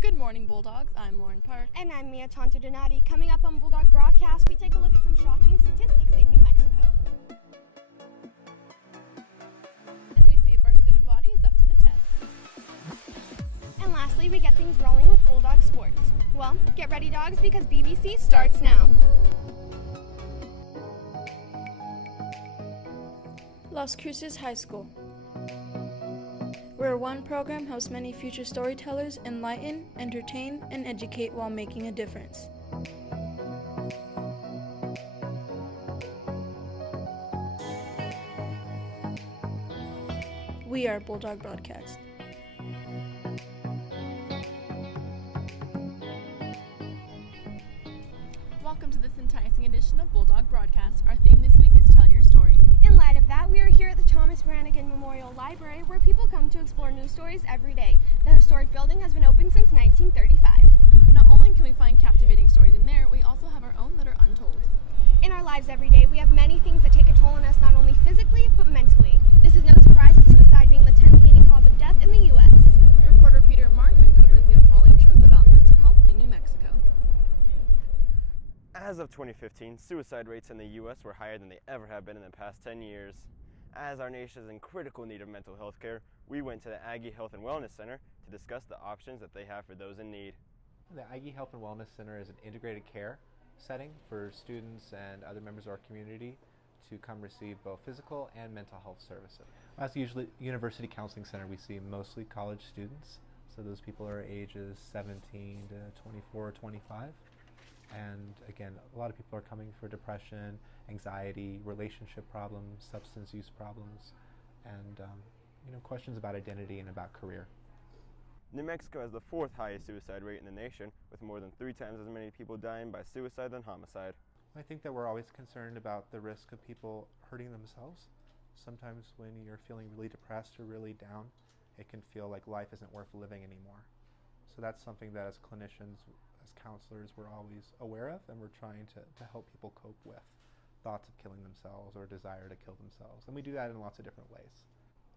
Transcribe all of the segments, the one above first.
Good morning, Bulldogs. I'm Lauren Park. And I'm Mia Tonto Donati. Coming up on Bulldog Broadcast, we take a look at some shocking statistics in New Mexico. And we see if our student body is up to the test. And lastly, we get things rolling with Bulldog Sports. Well, get ready, dogs, because BBC starts now. Las Cruces High School, where one program helps many future storytellers enlighten, entertain, and educate while making a difference. We are Bulldog Broadcast. Welcome to this enticing edition of Bulldog Broadcast. Our theme this week is Tell Your Story. In light of that, we are here at the Thomas Brannigan Memorial Library, where people come to explore news stories every day. The historic building has been open since 1935. Not only can we find captivating stories in there, we also have our own that are untold. In our lives every day, we have many things that take a toll on us, not only physically, but mentally. This is no surprise, with suicide being the 10th leading cause of death in the U.S. Reporter Peter Martin uncovers the appalling truth about mental health in New Mexico. As of 2015, suicide rates in the U.S. were higher than they ever have been in the past 10 years. As our nation is in critical need of mental health care, we went to the Aggie Health and Wellness Center to discuss the options that they have for those in need. The Aggie Health and Wellness Center is an integrated care setting for students and other members of our community to come receive both physical and mental health services. As a university counseling center, we see mostly college students, so those people are ages 17 to 24 or 25. And again, a lot of people are coming for depression, anxiety, relationship problems, substance use problems, and questions about identity and about career. New Mexico has the 4th highest suicide rate in the nation, with more than 3 times as many people dying by suicide than homicide. I think that we're always concerned about the risk of people hurting themselves. Sometimes when you're feeling really depressed or really down, it can feel like life isn't worth living anymore. So that's something that as clinicians, as counselors, we're always aware of, and we're trying to help people cope with thoughts of killing themselves or desire to kill themselves. And we do that in lots of different ways.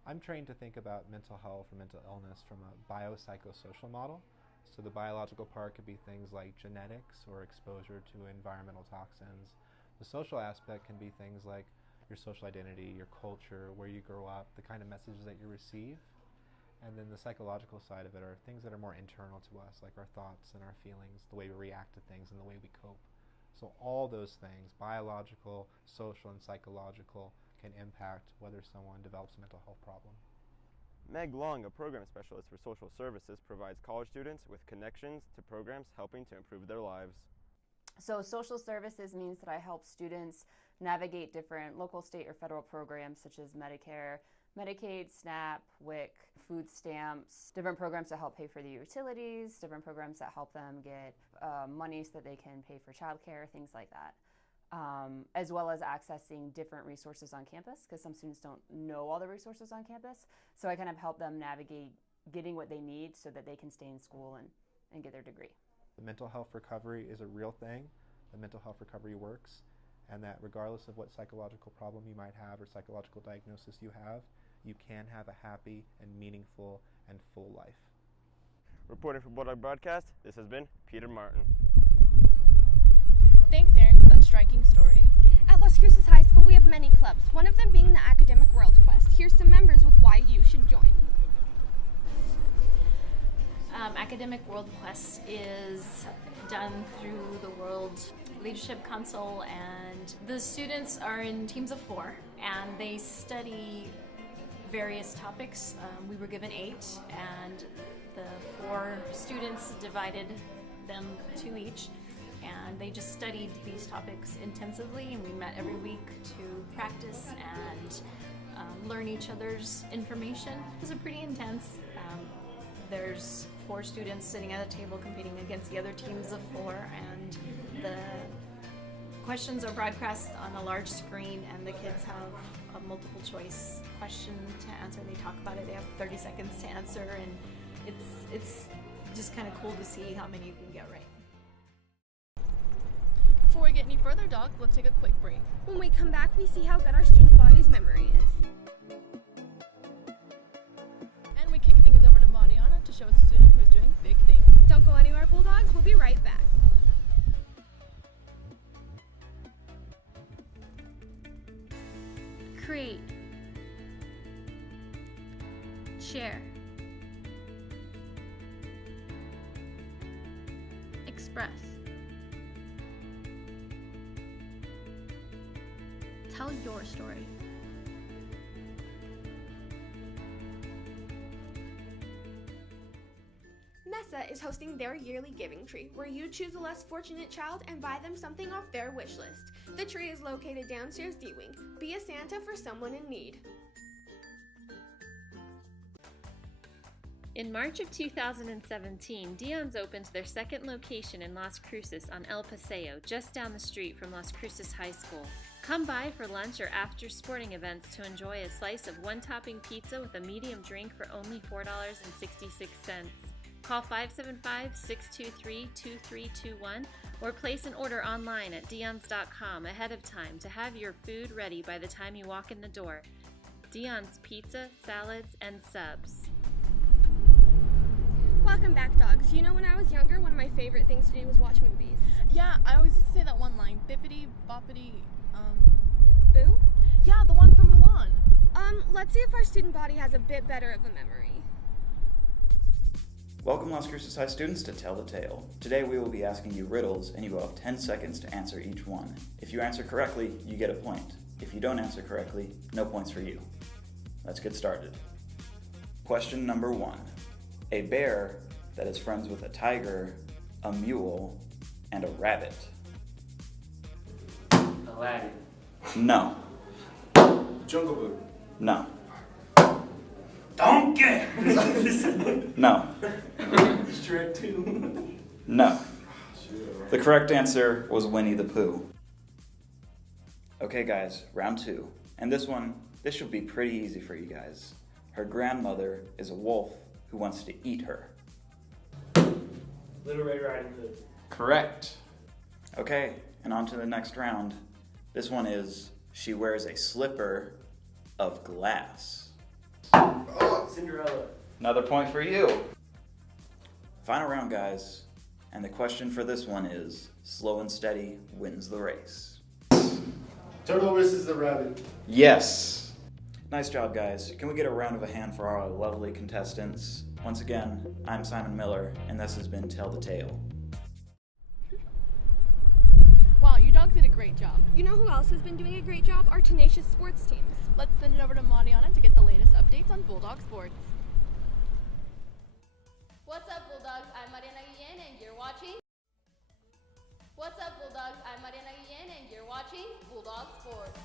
I'm trained to think about mental health or mental illness from a biopsychosocial model. So the biological part could be things like genetics or exposure to environmental toxins. The social aspect can be things like your social identity, your culture, where you grow up, the kind of messages that you receive. And then the psychological side of it are things that are more internal to us, like our thoughts and our feelings, the way we react to things and the way we cope. So all those things, biological, social, and psychological, can impact whether someone develops a mental health problem. Meg Long, a program specialist for social services, provides college students with connections to programs helping to improve their lives. So social services means that I help students navigate different local, state, or federal programs such as Medicare, Medicaid, SNAP, WIC, food stamps, different programs that help pay for the utilities, different programs that help them get money so that they can pay for childcare, things like that. As well as accessing different resources on campus, because some students don't know all the resources on campus. So I kind of help them navigate getting what they need so that they can stay in school and get their degree. The mental health recovery is a real thing. The mental health recovery works, and that regardless of what psychological problem you might have or psychological diagnosis you have, you can have a happy and meaningful and full life. Reporting for Bulldog Broadcast, this has been Peter Martin. Thanks, Aaron, for that striking story. At Las Cruces High School, we have many clubs, one of them being the Academic World Quest. Here's some members with why you should join. Academic World Quest is done through the World Leadership Council, and the students are in teams of 4, and they study various topics. We were given 8, and the 4 students divided them 2 each, and they just studied these topics intensively, and we met every week to practice and learn each other's information. It was pretty intense. There's 4 students sitting at a table competing against the other teams of 4, and the questions are broadcast on a large screen, and the kids have a multiple choice question to answer. They talk about it. They have 30 seconds to answer, and it's just kind of cool to see how many you can get right. Before we get any further, dogs, let's take a quick break. When we come back, we see how good our student body's memory is. And we kick things over to Mariana to show us a student who's doing big things. Don't express. Tell your story. Mesa is hosting their yearly giving tree, where you choose a less fortunate child and buy them something off their wish list. The tree is located downstairs D-Wing. Be a Santa for someone in need. In March of 2017, Dion's opened their second location in Las Cruces on El Paseo, just down the street from Las Cruces High School. Come by for lunch or after sporting events to enjoy a slice of one-topping pizza with a medium drink for only $4.66. Call 575-623-2321 or place an order online at dions.com ahead of time to have your food ready by the time you walk in the door. Dion's Pizza, Salads, and Subs. Welcome back, dogs. You know, when I was younger, one of my favorite things to do was watch movies. Yeah, I always used to say that one line, bippity boppity, Boo? yeah, the one from Mulan. Let's see if our student body has a bit better of a memory. Welcome Las Cruces High students to Tell the Tale. Today we will be asking you riddles and you will have 10 seconds to answer each one. If you answer correctly, you get a point. If you don't answer correctly, no points for you. Let's get started. Question number 1. A bear that is friends with a tiger, a mule, and a rabbit. Aladdin. No. Jungle Book. No. Donkey! No. Shrek 2. No. The correct answer was Winnie the Pooh. Okay guys, round 2. And this should be pretty easy for you guys. Her grandmother is a wolf who wants to eat her. Little Red Riding Hood. Correct. Okay, and on to the next round. This one is, she wears a slipper of glass. Cinderella. Another point for you. Final round, guys. And the question for this one is, slow and steady wins the race. Turtle versus the rabbit. Yes. Nice job, guys. Can we get a round of a hand for our lovely contestants? Once again, I'm Simon Miller, and this has been Tell the Tale. Wow, you dogs did a great job. You know who else has been doing a great job? Our tenacious sports teams. Let's send it over to Mariana to get the latest updates on Bulldog sports. What's up, Bulldogs? I'm Mariana Guillen, and you're watching. What's up, Bulldogs? I'm Mariana Guillen, and you're watching Bulldog Sports.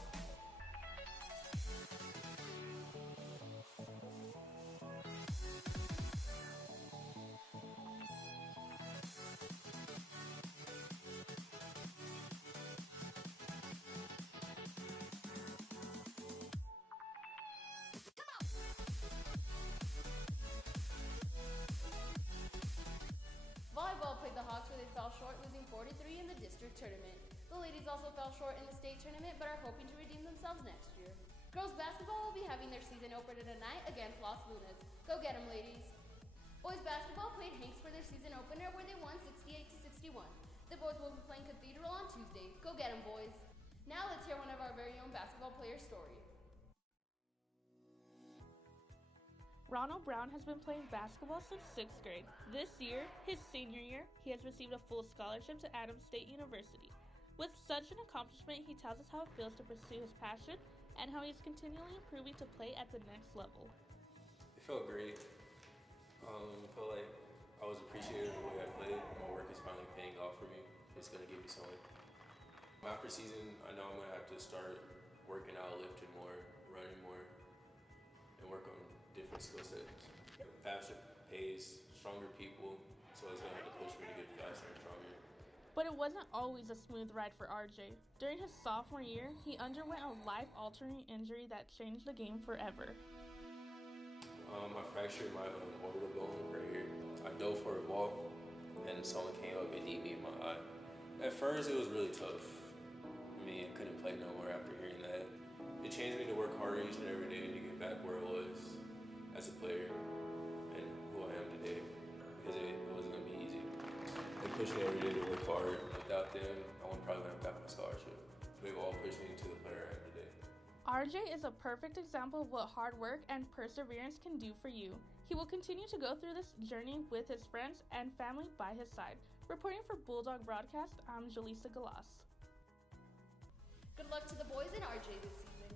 Volleyball played the Hawks where they fell short, losing 4-3 in the district tournament. The ladies also fell short in the state tournament, but are hoping to redeem themselves next year. Girls basketball will be having their season opener tonight against Las Lunas. Go get 'em, ladies. Boys basketball played Hanks for their season opener where they won 68-61. The boys will be playing Cathedral on Tuesday. Go get 'em, boys. Now let's hear one of our very own basketball player's story. Ronald Brown has been playing basketball since 6th grade. This year, his senior year, he has received a full scholarship to Adams State University. With such an accomplishment, he tells us how it feels to pursue his passion and how he is continually improving to play at the next level. It felt great. I felt like I was appreciated the way I played. My work is finally paying off for me. It's going to give me something. After season, I know I'm going to have to start working out, lifting more, running more, and work on different skill sets. Faster pace, stronger people, so it's going to have to push me to get faster and stronger. But it wasn't always a smooth ride for RJ. During his sophomore year, he underwent a life-altering injury that changed the game forever. I fractured my orbital bone right here. I dove for a ball, and someone came up and hit me in my eye. At first, it was really tough. I mean, I couldn't play no more after hearing that. It changed me to work harder each and every day to get back where I was as a player and who I am today, because it wasn't going to be easy. They pushed me every day to work hard. Without them, I wouldn't probably have got my scholarship. They've all pushed me into the player I am today. RJ is a perfect example of what hard work and perseverance can do for you. He will continue to go through this journey with his friends and family by his side. Reporting for Bulldog Broadcast, I'm Jaleesa Galas. Good luck to the boys in RJ this season.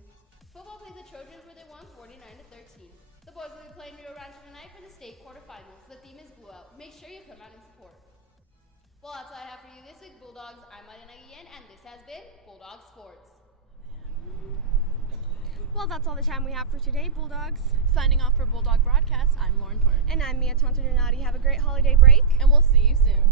Football played the Trojans where they won 49-13. The boys will be playing Rio Rancho tonight for the state quarterfinals. The theme is Blue Out. Make sure you come out and support. Well, that's all I have for you this week, Bulldogs. I'm Mariana Guillen, and this has been Bulldog Sports. Well, that's all the time we have for today, Bulldogs. Signing off for Bulldog Broadcast, I'm Lauren Port. And I'm Mia Tonto Donati. Have a great holiday break. And we'll see you soon.